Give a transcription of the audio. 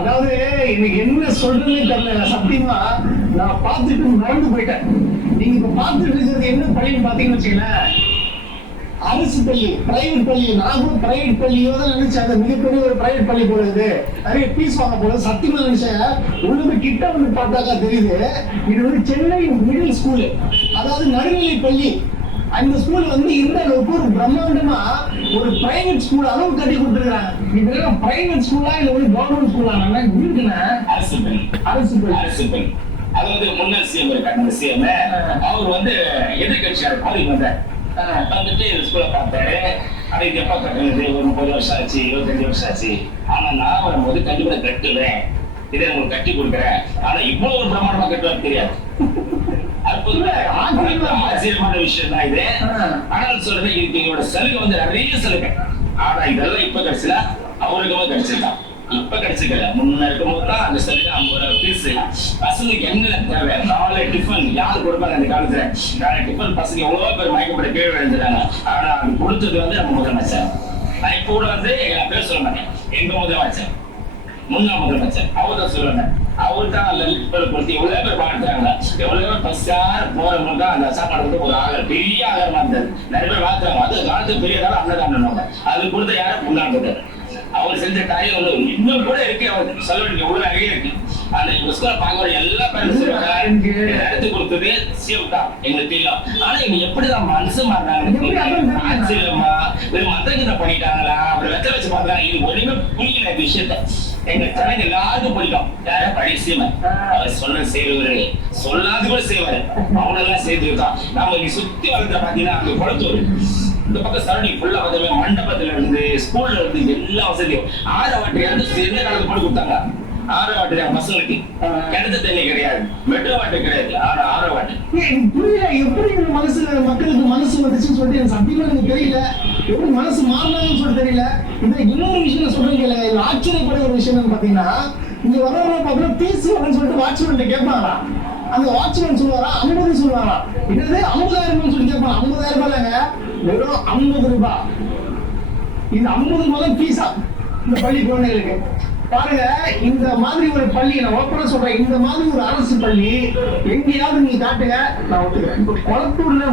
அதாவது எனக்கு என்ன சொல்றதுன்னு தெரியல. சத்தியமா நான் பார்த்துட்டு மறந்து போயிட்டேன். நீங்க இப்ப பார்த்துட்டு இருக்கிறது என்ன பள்ளின்னு பாத்தீங்கன்னு வச்சுங்களேன், அரசு பள்ளி, பிரைவேட் பள்ளி. நான் கூட பிரைவேட் பள்ளியோ தான் நினைச்சேன். அது மிகப்பெரிய ஒரு பிரைவேட் பள்ளி போடுது, நிறைய பீஸ் வாங்க போகுது. சத்தியமா நினைச்சேன். உள்ளது கிட்ட வந்து பார்த்தாக்கா தெரியுது, இது வந்து சென்னை மிடில் ஸ்கூல், அதாவது நடுநிலை பள்ளி. அந்த ஸ்கூல் வந்து இந்த அளவுக்கு ஒரு பிரம்மாண்டமா ஒரு பிரைவேட் ஸ்கூல் அளவு கட்டி கொடுத்துருக்காங்க. இதெல்லாம் பிரைவேட் ஸ்கூலா இல்ல ஒரு கவர்மெண்ட் ஸ்கூலா? இருக்குன்னா அரசு பள்ளி. அரசு பள்ளி. அரசு பள்ளி. அது வந்து முன்னாள் சிஎம் இருக்காங்க. சிஎம் அவர் வந்து எதிர்கட்சியாளர் மாதிரி வந்தார். வந்துட்டு ஸ்கூலை பார்த்தாரு. அது இது எப்ப கட்டுறது? ஒரு 30 வருஷம் ஆச்சு, 25 வருஷம் ஆச்சு. ஆனா நான் வரும்போது கண்டிப்பா கட்டுவேன், இதை உங்களுக்கு கட்டி கொடுக்குறேன். ஆனா இவ்வளவு ஒரு பிரமாண்டமா கட்டுவாரு தெரியாது. ஆச்சரியமான விஷயம் தான் இது. ஆனால் சொல்றேன், இதுக்கு எங்களோட சலுகை வந்து நிறைய சலுகை. ஆனா இதெல்லாம் இப்ப கிடைச்சல, அவருக்குமே கிடைச்சிருக்கான். இப்ப கிடைச்சிக்கல, முன்ன இருக்கும்போது தான் அந்த சலுகை. 50 ரூபாய் பீஸ். பசங்களுக்கு என்ன தேவை? 4 டிஃபன் யார் கொடுப்பாங்க அந்த காலத்துல? 4 டிஃபன் பசங்க எவ்வளவு பேர் மயக்கப்பட கீழே விழுந்துட்டாங்க. ஆனா அது கொடுத்தது வந்து நம்ம முதலமைச்சர். நான் இப்ப கூட வந்து என் பேர் சொல்ல மாட்டேன், எங்க முதலமைச்சர், முன்னாள் முதலமைச்சர், அவர் தான் சொல்லுவாங்க. அவரு தான் அந்த கொடுத்து எவ்வளவு பேர் வாழ்த்துறாங்க, எவ்வளவு பேர் பஸ்ஸார் போறவங்க அந்த சாப்பாடு வந்து ஒரு ஆளர் பெரிய ஆதாரமா இருந்தது. நிறைய பேர் வாழ்த்துறாங்க. அது காலத்துக்கு பெரிய காலம் அன்னதானம். அது கொடுத்த யாரும் முன்னாள் அவர் செஞ்ச காரியம் வந்து இன்னும் கூட இருக்கு. அவர் சொல்ல வேண்டிய எவ்வளவு நிறைய இருக்கு. அந்த ஸ்கூல பாக்குற எல்லா பேரும் எடுத்து கொடுத்தது சிஎம் தான், எங்களுக்கு தெரியும். ஆனா இவங்க எப்படிதான் மனசு மாறினாங்க ஆச்சரியமா? மத்தவங்க பண்ணிட்டாங்களா? அப்புறம் வெத்த வச்சு பார்த்தாங்க. இது ஒண்ணுமே புரியல இந்த விஷயத்த. எங்க ஜனங்க எல்லாருக்கும் பிடிக்கும். யார பழைய சீமன், அவர் சொல்ல செய்வாரு, சொல்லாது கூட செய்வாரு. அவனெல்லாம் சேர்த்துதான் நாம இங்க சுத்தி வளர்த்த பாத்தீங்கன்னா அங்க குளத்தூர் இந்த பக்கம் சரடி ஃபுல்லா வந்து மண்டபத்துல இருந்து ஸ்கூல்ல இருந்து எல்லா வசதியும். 6 வாட்டர் எந்த காலத்து போட்டு கொடுத்தாங்க? 6 வாட்டர் பசங்களுக்கு. கிணத்து தண்ணி கிடையாது, மெட்ரோ வாட்டர் கிடையாது, 6 வாட்டர். புரியல எப்படி மனசுல மக்களுக்கு மனசு வந்துச்சுன்னு சொல்லிட்டு எனக்கு சத்தியமா எனக்கு தெரியல. எப்படி மனசு மாறினாங்கன்னு சொல்லி தெரியல. இந்த இன்னொரு விஷயம் சொல்றீங்க, ஆச்சரியப்பட ஒரு விஷயம் பாத்தீங்கன்னா, இங்க வரவங்க பாத்தீங்கன்னா பீஸ் வரன்னு சொல்லிட்டு வாட்ச்மேன் கேட்பாங்களா? அந்த வாட்ச்மேன் சொல்லுவாரா 50 சொல்லுவாரா? இது 50,000 சொல்லி கேட்பாங்க. 50,000 ரூபாய்ங்க, வெறும் 50 ரூபாய். இது 50 ரூபாய் பீஸா இந்த பள்ளி குழந்தைகளுக்கு? பாருங்க, இந்த மாதிரி ஒரு பள்ளி, நான் ஓப்பனா சொல்றேன், இந்த மாதிரி ஒரு அரசு பள்ளி எங்கேயாவது நீங்க காட்டுங்க, நான் ஒத்துக்கிறேன். குளத்தூர்ல